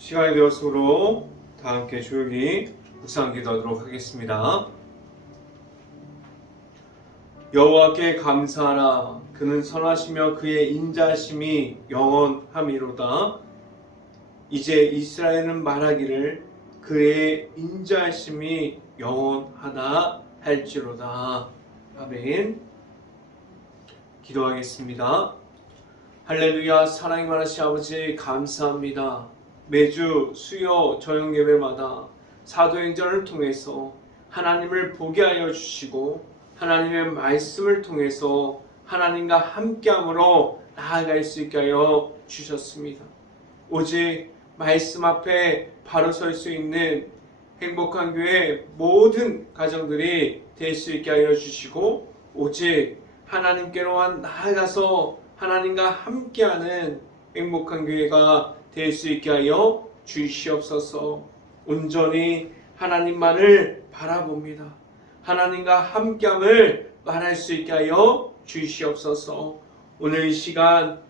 시간이 되었으므로 다 함께 조용히 묵상 기도하도록 하겠습니다. 여호와께 감사하라. 그는 선하시며 그의 인자하심이 영원함이로다. 이제 이스라엘은 말하기를 그의 인자하심이 영원하다 할지로다. 아멘. 기도하겠습니다. 할렐루야. 사랑이 많으신 아버지 감사합니다. 매주 수요 저녁 예배마다 사도행전을 통해서 하나님을 보게 하여 주시고 하나님의 말씀을 통해서 하나님과 함께함으로 나아갈 수 있게 하여 주셨습니다. 오직 말씀 앞에 바로 설 수 있는 행복한 교회 모든 가정들이 될 수 있게 하여 주시고 오직 하나님께로만 나아가서 하나님과 함께하는 행복한 교회가 될 수 있게 하여 주시옵소서. 온전히 하나님만을 바라봅니다. 하나님과 함께함을 말할 수 있게 하여 주시옵소서. 오늘 이 시간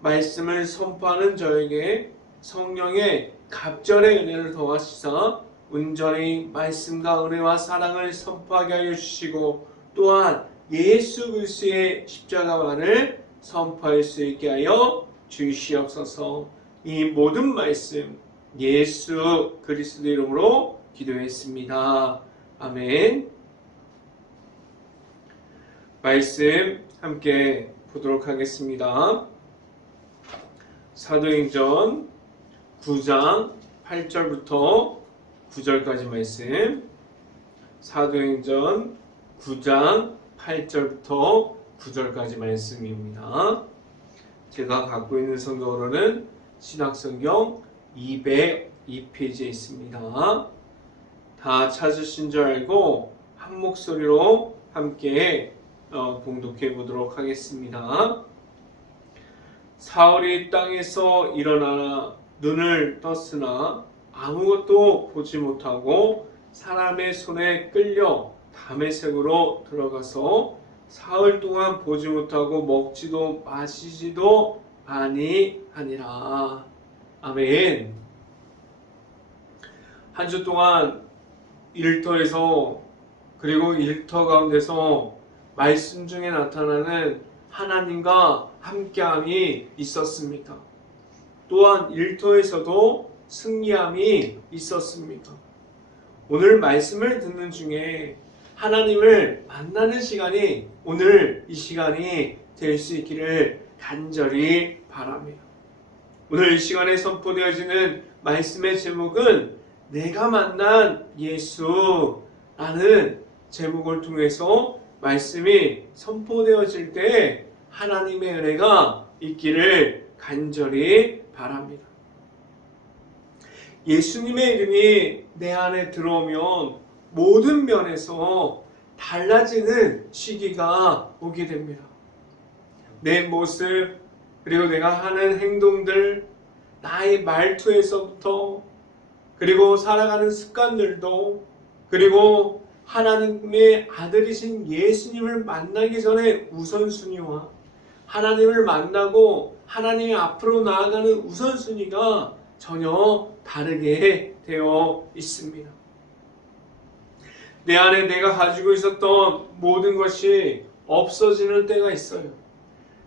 말씀을 선포하는 저에게 성령의 갑절의 은혜를 더하시사 온전히 말씀과 은혜와 사랑을 선포하게 하여 주시고 또한 예수 그리스도의 십자가만을 선포할 수 있게 하여 주시옵소서. 이 모든 말씀 예수 그리스도 이름으로 기도했습니다. 아멘. 말씀 함께 보도록 하겠습니다. 사도행전 9장 8절부터 9절까지 말씀. 사도행전 9장 8절부터 9절까지 말씀입니다. 제가 갖고 있는 성경으로는 신약성경 202페이지에 있습니다. 다 찾으신 줄 알고 한 목소리로 함께 봉독해 보도록 하겠습니다. 사울이 땅에서 일어나 눈을 떴으나 아무것도 보지 못하고 사람의 손에 끌려 다메섹으로 들어가서 사흘 동안 보지 못하고 먹지도 마시지도 아니하니라. 아멘. 한 주 동안 일터에서 그리고 일터 가운데서 말씀 중에 나타나는 하나님과 함께함이 있었습니다. 또한 일터에서도 승리함이 있었습니다. 오늘 말씀을 듣는 중에 하나님을 만나는 시간이 오늘 이 시간이 될 수 있기를 간절히 바랍니다. 오늘 이 시간에 선포되어지는 말씀의 제목은 내가 만난 예수라는 제목을 통해서 말씀이 선포되어질 때 하나님의 은혜가 있기를 간절히 바랍니다. 예수님의 이름이 내 안에 들어오면 모든 면에서 달라지는 시기가 오게 됩니다. 내 모습 그리고 내가 하는 행동들 나의 말투에서부터 그리고 살아가는 습관들도 그리고 하나님의 아들이신 예수님을 만나기 전에 우선순위와 하나님을 만나고 하나님의 앞으로 나아가는 우선순위가 전혀 다르게 되어 있습니다. 내 안에 내가 가지고 있었던 모든 것이 없어지는 때가 있어요.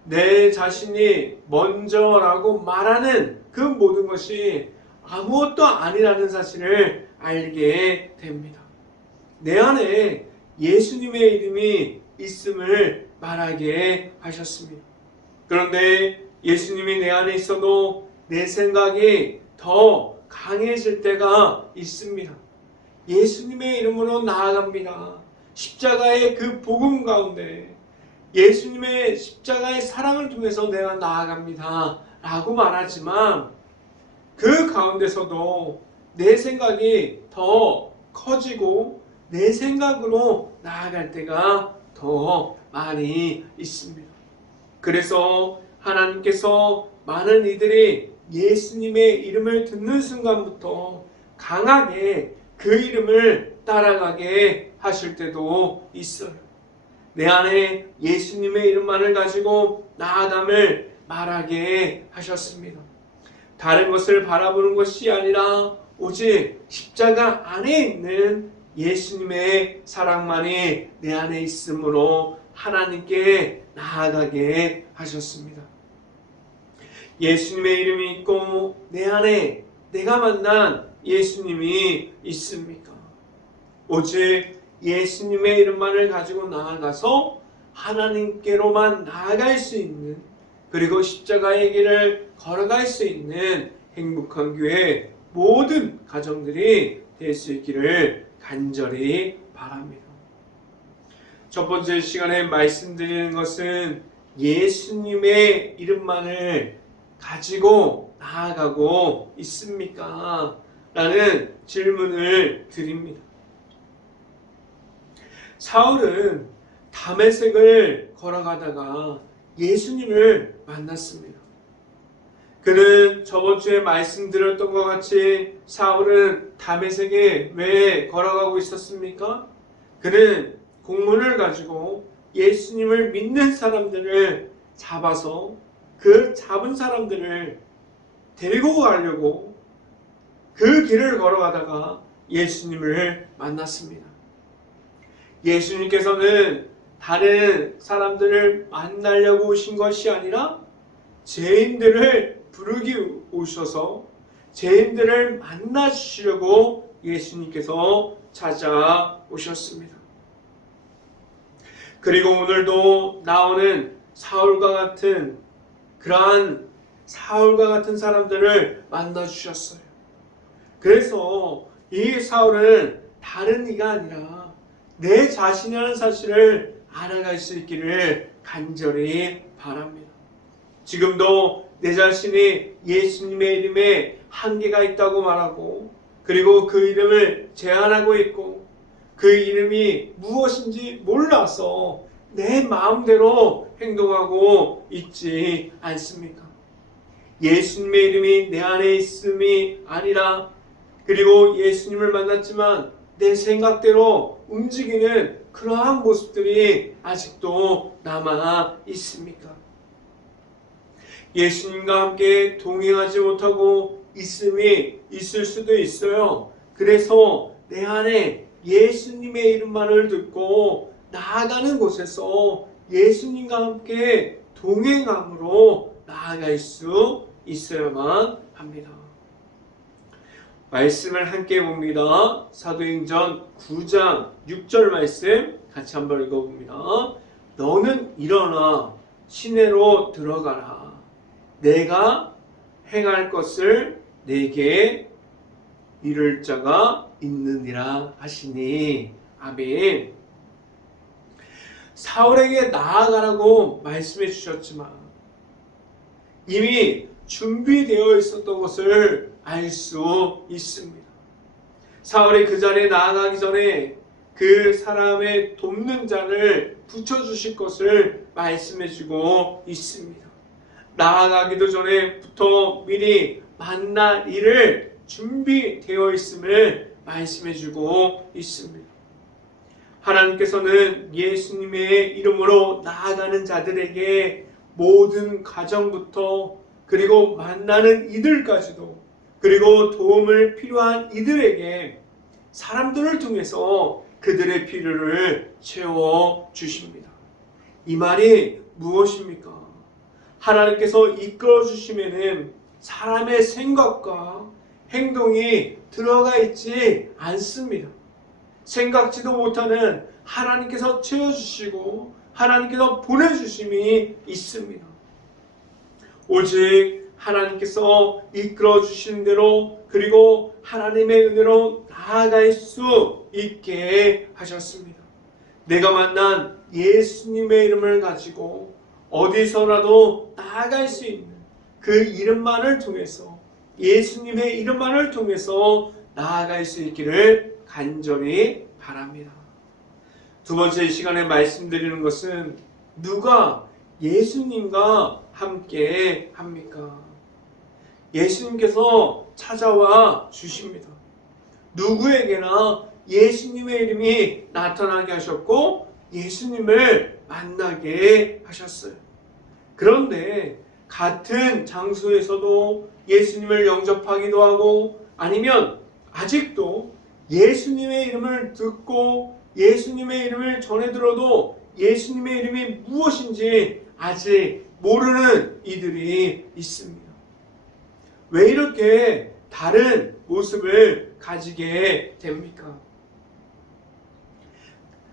내 자신이 먼저라고 말하는 그 모든 것이 아무것도 아니라는 사실을 알게 됩니다. 내 안에 예수님의 이름이 있음을 말하게 하셨습니다. 그런데 예수님이 내 안에 있어도 내 생각이 더 강해질 때가 있습니다. 예수님의 이름으로 나아갑니다. 십자가의 그 복음 가운데 예수님의 십자가의 사랑을 통해서 내가 나아갑니다 라고 말하지만 그 가운데서도 내 생각이 더 커지고 내 생각으로 나아갈 때가 더 많이 있습니다. 그래서 하나님께서 많은 이들이 예수님의 이름을 듣는 순간부터 강하게 그 이름을 따라가게 하실 때도 있어요. 내 안에 예수님의 이름만을 가지고 나아감을 말하게 하셨습니다. 다른 것을 바라보는 것이 아니라 오직 십자가 안에 있는 예수님의 사랑만이 내 안에 있으므로 하나님께 나아가게 하셨습니다. 예수님의 이름이 있고 내 안에 내가 만난 예수님이 있습니까? 오직 예수님의 이름만을 가지고 나아가서 하나님께로만 나아갈 수 있는, 그리고 십자가의 길을 걸어갈 수 있는 행복한 교회 모든 가정들이 될 수 있기를 간절히 바랍니다. 첫 번째 시간에 말씀드리는 것은 예수님의 이름만을 가지고 나아가고 있습니까? 라는 질문을 드립니다. 사울은 다메섹을 걸어가다가 예수님을 만났습니다. 그는 저번 주에 말씀드렸던 것 같이 사울은 다메섹에 왜 걸어가고 있었습니까? 그는 공문을 가지고 예수님을 믿는 사람들을 잡아서 그 잡은 사람들을 데리고 가려고 그 길을 걸어가다가 예수님을 만났습니다. 예수님께서는 다른 사람들을 만나려고 오신 것이 아니라 죄인들을 부르기 오셔서 죄인들을 만나주시려고 예수님께서 찾아오셨습니다. 그리고 오늘도 나오는 사울과 같은 사람들을 만나주셨어요. 그래서 이 사울은 다른 이가 아니라 내 자신이라는 사실을 알아갈 수 있기를 간절히 바랍니다. 지금도 내 자신이 예수님의 이름에 한계가 있다고 말하고, 그리고 그 이름을 제한하고 있고, 그 이름이 무엇인지 몰라서 내 마음대로 행동하고 있지 않습니까? 예수님의 이름이 내 안에 있음이 아니라, 그리고 예수님을 만났지만 내 생각대로 움직이는 그러한 모습들이 아직도 남아 있습니까? 예수님과 함께 동행하지 못하고 있을 수도 있어요. 그래서 내 안에 예수님의 이름만을 듣고 나아가는 곳에서 예수님과 함께 동행함으로 나아갈 수 있어야만 합니다. 말씀을 함께 봅니다. 사도행전 9장 6절 말씀 같이 한번 읽어봅니다. 너는 일어나 시내로 들어가라. 내가 행할 것을 내게 이룰 자가 있느니라 하시니. 아멘. 사울에게 나아가라고 말씀해 주셨지만 이미 준비되어 있었던 것을 알 수 있습니다. 사울이 그 자리에 나아가기 전에 그 사람의 돕는 자를 붙여주실 것을 말씀해 주고 있습니다. 나아가기도 전에부터 미리 만날 일을 준비되어 있음을 말씀해 주고 있습니다. 하나님께서는 예수님의 이름으로 나아가는 자들에게 모든 가정부터, 그리고 만나는 이들까지도, 그리고 도움을 필요한 이들에게 사람들을 통해서 그들의 필요를 채워주십니다. 이 말이 무엇입니까? 하나님께서 이끌어 주시면은 사람의 생각과 행동이 들어가 있지 않습니다. 생각지도 못하는 하나님께서 채워주시고 하나님께서 보내주심이 있습니다. 오직 하나님께서 이끌어 주시는 대로, 그리고 하나님의 은혜로 나아갈 수 있게 하셨습니다. 내가 만난 예수님의 이름을 가지고 어디서라도 나아갈 수 있는 그 이름만을 통해서, 예수님의 이름만을 통해서 나아갈 수 있기를 간절히 바랍니다. 두 번째 시간에 말씀드리는 것은 누가 예수님과 함께 합니까? 예수님께서 찾아와 주십니다. 누구에게나 예수님의 이름이 나타나게 하셨고 예수님을 만나게 하셨어요. 그런데 같은 장소에서도 예수님을 영접하기도 하고, 아니면 아직도 예수님의 이름을 듣고 예수님의 이름을 전해 들어도 예수님의 이름이 무엇인지 아직 모르는 이들이 있습니다. 왜 이렇게 다른 모습을 가지게 됩니까?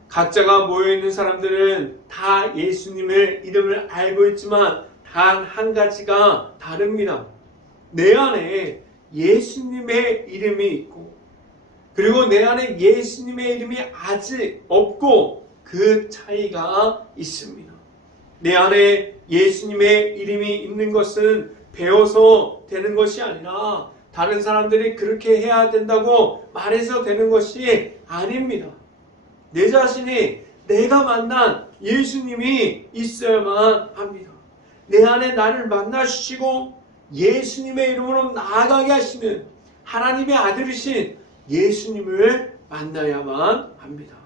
각자가 모여있는 사람들은 다 예수님의 이름을 알고 있지만 단 한 가지가 다릅니다. 내 안에 예수님의 이름이 있고, 그리고 내 안에 예수님의 이름이 아직 없고, 그 차이가 있습니다. 내 안에 예수님의 이름이 있는 것은 배워서 되는 것이 아니라 다른 사람들이 그렇게 해야 된다고 말해서 되는 것이 아닙니다. 내 자신이 내가 만난 예수님이 있어야만 합니다. 내 안에 나를 만나주시고 예수님의 이름으로 나아가게 하시는 하나님의 아들이신 예수님을 만나야만 합니다.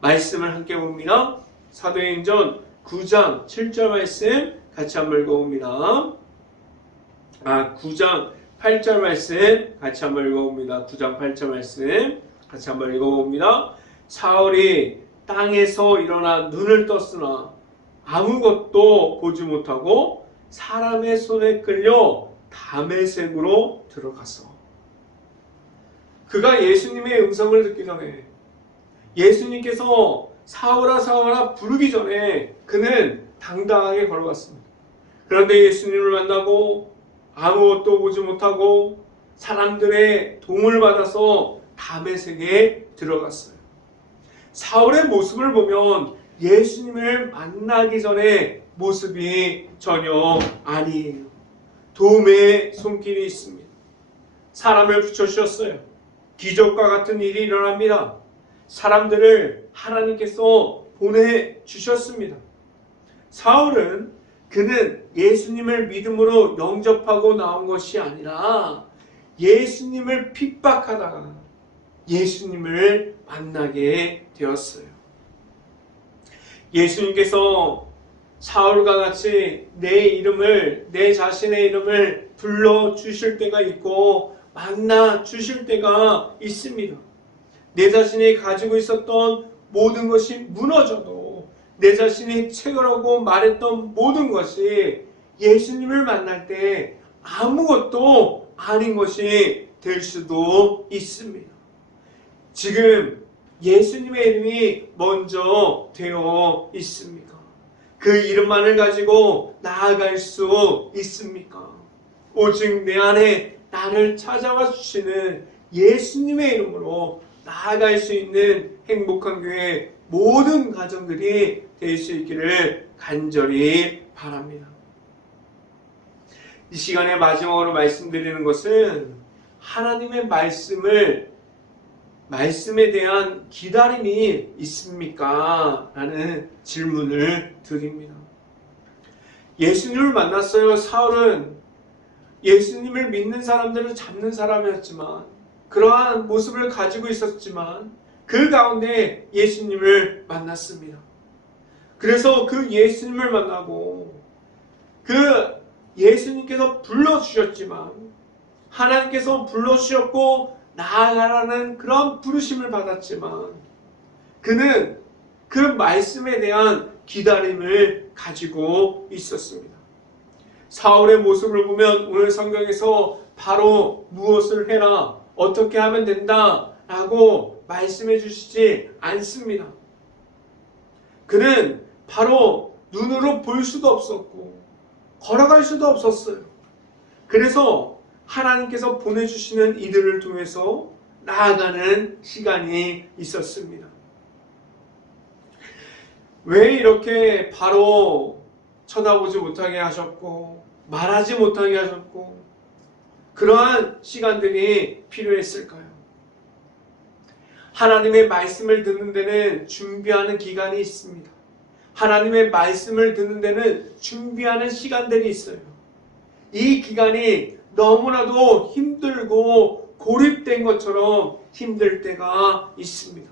말씀을 함께 봅니다. 사도행전 9장 7절 말씀 같이 한번 읽어봅니다. 9장 8절 말씀 같이 한번 읽어봅니다. 9장 8절 말씀 같이 한번 읽어봅니다. 사울이 땅에서 일어나 눈을 떴으나 아무것도 보지 못하고 사람의 손에 끌려 다메섹으로 들어갔어. 그가 예수님의 음성을 듣기 전에, 예수님께서 사울아 사울아 부르기 전에 그는 당당하게 걸어갔습니다. 그런데 예수님을 만나고 아무것도 보지 못하고 사람들의 도움을 받아서 다메섹에 들어갔어요. 사울의 모습을 보면 예수님을 만나기 전에 모습이 전혀 아니에요. 도움의 손길이 있습니다. 사람을 붙여주셨어요. 기적과 같은 일이 일어납니다. 사람들을 하나님께서 보내주셨습니다. 사울은 그는 예수님을 믿음으로 영접하고 나온 것이 아니라 예수님을 핍박하다가 예수님을 만나게 되었어요. 예수님께서 사울과 같이 내 자신의 이름을 불러주실 때가 있고 만나 주실 때가 있습니다. 내 자신이 가지고 있었던 모든 것이 무너져도 내 자신이 채우라고 말했던 모든 것이 예수님을 만날 때 아무것도 아닌 것이 될 수도 있습니다. 지금 예수님의 이름이 먼저 되어 있습니까? 그 이름만을 가지고 나아갈 수 있습니까? 오직 내 안에 나를 찾아와 주시는 예수님의 이름으로 나아갈 수 있는 행복한 교회 모든 가정들이 될 수 있기를 간절히 바랍니다. 이 시간에 마지막으로 말씀드리는 것은 하나님의 말씀에 대한 기다림이 있습니까? 라는 질문을 드립니다. 예수님을 만났어요. 사울은 예수님을 믿는 사람들을 잡는 사람이었지만, 그러한 모습을 가지고 있었지만 그 가운데 예수님을 만났습니다. 그래서 그 예수님을 만나고 그 예수님께서 불러주셨지만, 하나님께서 불러주셨고 나아가라는 그런 부르심을 받았지만 그는 그 말씀에 대한 기다림을 가지고 있었습니다. 사울의 모습을 보면 오늘 성경에서 바로 무엇을 해라, 어떻게 하면 된다 라고 말씀해 주시지 않습니다. 그는 바로 눈으로 볼 수도 없었고 걸어갈 수도 없었어요. 그래서 하나님께서 보내주시는 이들을 통해서 나아가는 시간이 있었습니다. 왜 이렇게 바로 쳐다보지 못하게 하셨고 말하지 못하게 하셨고 그러한 시간들이 필요했을까요? 하나님의 말씀을 듣는 데는 준비하는 기간이 있습니다. 하나님의 말씀을 듣는 데는 준비하는 시간들이 있어요. 이 기간이 너무나도 힘들고 고립된 것처럼 힘들 때가 있습니다.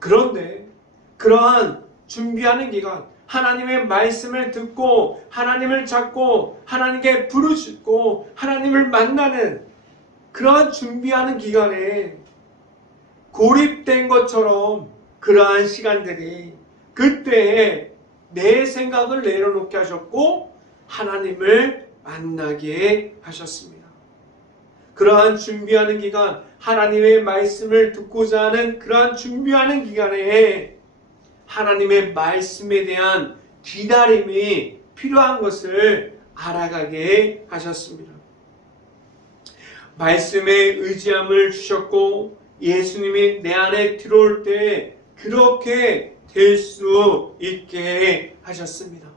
그런데 그러한 준비하는 기간, 하나님의 말씀을 듣고 하나님을 찾고 하나님께 부르짖고 하나님을 만나는 그러한 준비하는 기간에 고립된 것처럼 그러한 시간들이 그때에 내 생각을 내려놓게 하셨고 하나님을 만나게 하셨습니다. 그러한 준비하는 기간, 하나님의 말씀을 듣고자 하는 그러한 준비하는 기간에 하나님의 말씀에 대한 기다림이 필요한 것을 알아가게 하셨습니다. 말씀에 의지함을 주셨고 예수님이 내 안에 들어올 때 그렇게 될 수 있게 하셨습니다.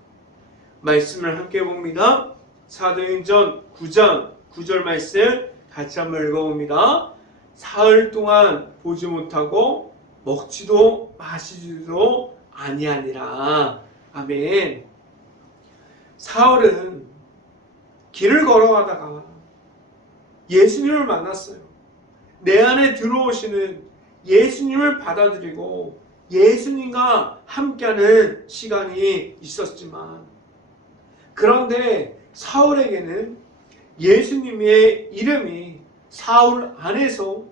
말씀을 함께 봅니다. 사도행전 9장 9절 말씀 같이 한번 읽어봅니다. 사흘 동안 보지 못하고 먹지도 마시지도 아니하니라. 아멘. 사흘은 길을 걸어가다가 예수님을 만났어요. 내 안에 들어오시는 예수님을 받아들이고 예수님과 함께하는 시간이 있었지만 그런데 사울에게는 예수님의 이름이 사울 안에서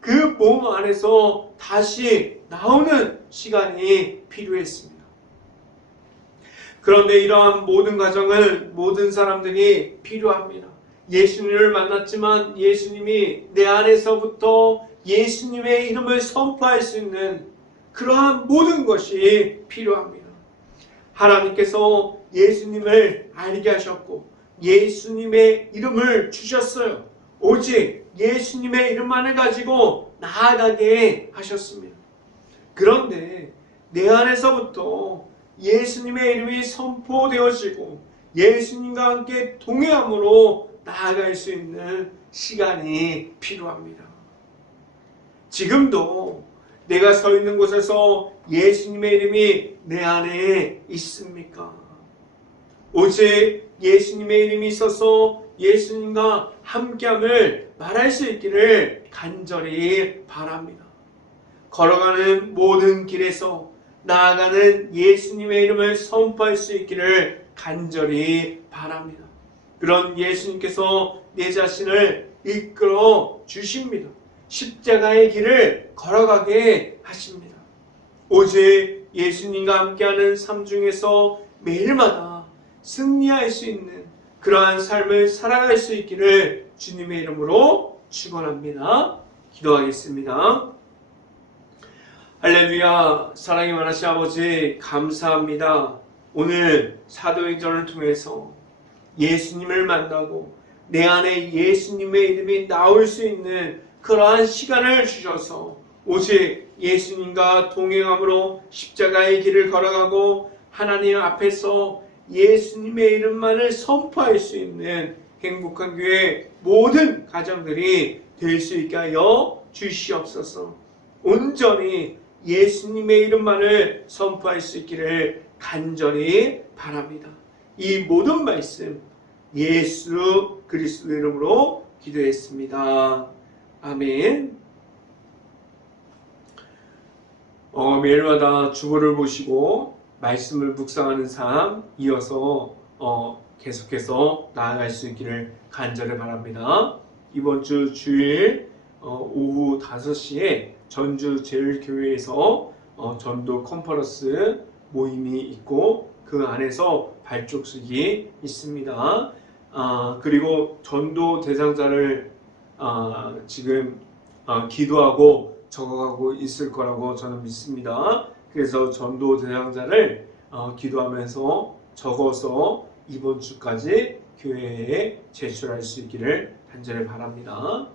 그 몸 안에서 다시 나오는 시간이 필요했습니다. 그런데 이러한 모든 과정을 모든 사람들이 필요합니다. 예수님을 만났지만 예수님이 내 안에서부터 예수님의 이름을 선포할 수 있는 그러한 모든 것이 필요합니다. 하나님께서 예수님을 알게 하셨고 예수님의 이름을 주셨어요. 오직 예수님의 이름만을 가지고 나아가게 하셨습니다. 그런데 내 안에서부터 예수님의 이름이 선포되어지고 예수님과 함께 동행함으로 나아갈 수 있는 시간이 필요합니다. 지금도 내가 서 있는 곳에서 예수님의 이름이 내 안에 있습니까? 오직 예수님의 이름이 있어서 예수님과 함께함을 말할 수 있기를 간절히 바랍니다. 걸어가는 모든 길에서 나아가는 예수님의 이름을 선포할 수 있기를 간절히 바랍니다. 그런 예수님께서 내 자신을 이끌어 주십니다. 십자가의 길을 걸어가게 하십니다. 오직 예수님과 함께하는 삶 중에서 매일마다 승리할 수 있는 그러한 삶을 살아갈 수 있기를 주님의 이름으로 축원합니다. 기도하겠습니다. 할렐루야. 사랑이 많으신 아버지 감사합니다. 오늘 사도행전을 통해서 예수님을 만나고 내 안에 예수님의 이름이 나올 수 있는 그러한 시간을 주셔서 오직 예수님과 동행함으로 십자가의 길을 걸어가고 하나님 앞에서 예수님의 이름만을 선포할 수 있는 행복한 교회 모든 가정들이 될 수 있게 하여 주시옵소서. 온전히 예수님의 이름만을 선포할 수 있기를 간절히 바랍니다. 이 모든 말씀 예수 그리스도 이름으로 기도했습니다. 아멘. 매일마다 주보를 보시고 말씀을 묵상하는 삶 이어서 계속해서 나아갈 수 있기를 간절히 바랍니다. 이번 주 주일 오후 5시에 전주 제일교회에서 전도 컨퍼런스 모임이 있고 그 안에서 발족식이 있습니다. 그리고 전도 대상자를 지금 기도하고 적어가고 있을 거라고 저는 믿습니다. 그래서 전도 대상자를 기도하면서 적어서 이번 주까지 교회에 제출할 수 있기를 간절히 바랍니다.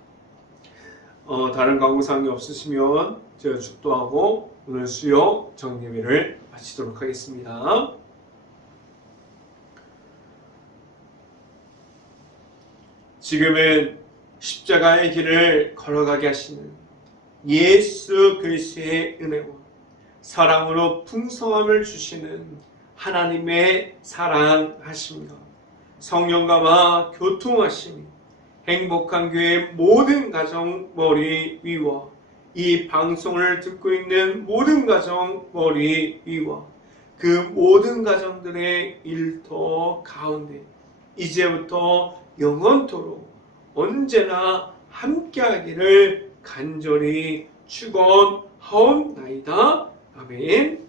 다른 강구사항이 없으시면 제가 축도하고 오늘 수요 정예배를 마치도록 하겠습니다. 지금은 십자가의 길을 걸어가게 하시는 예수 그리스도의 은혜와 사랑으로 풍성함을 주시는 하나님의 사랑하심과 성령과 교통하심이 행복한 교회 모든 가정 머리 위와 이 방송을 듣고 있는 모든 가정 머리 위와 그 모든 가정들의 일터 가운데 이제부터 영원토록 언제나 함께하기를 간절히 축원하옵나이다. 아멘.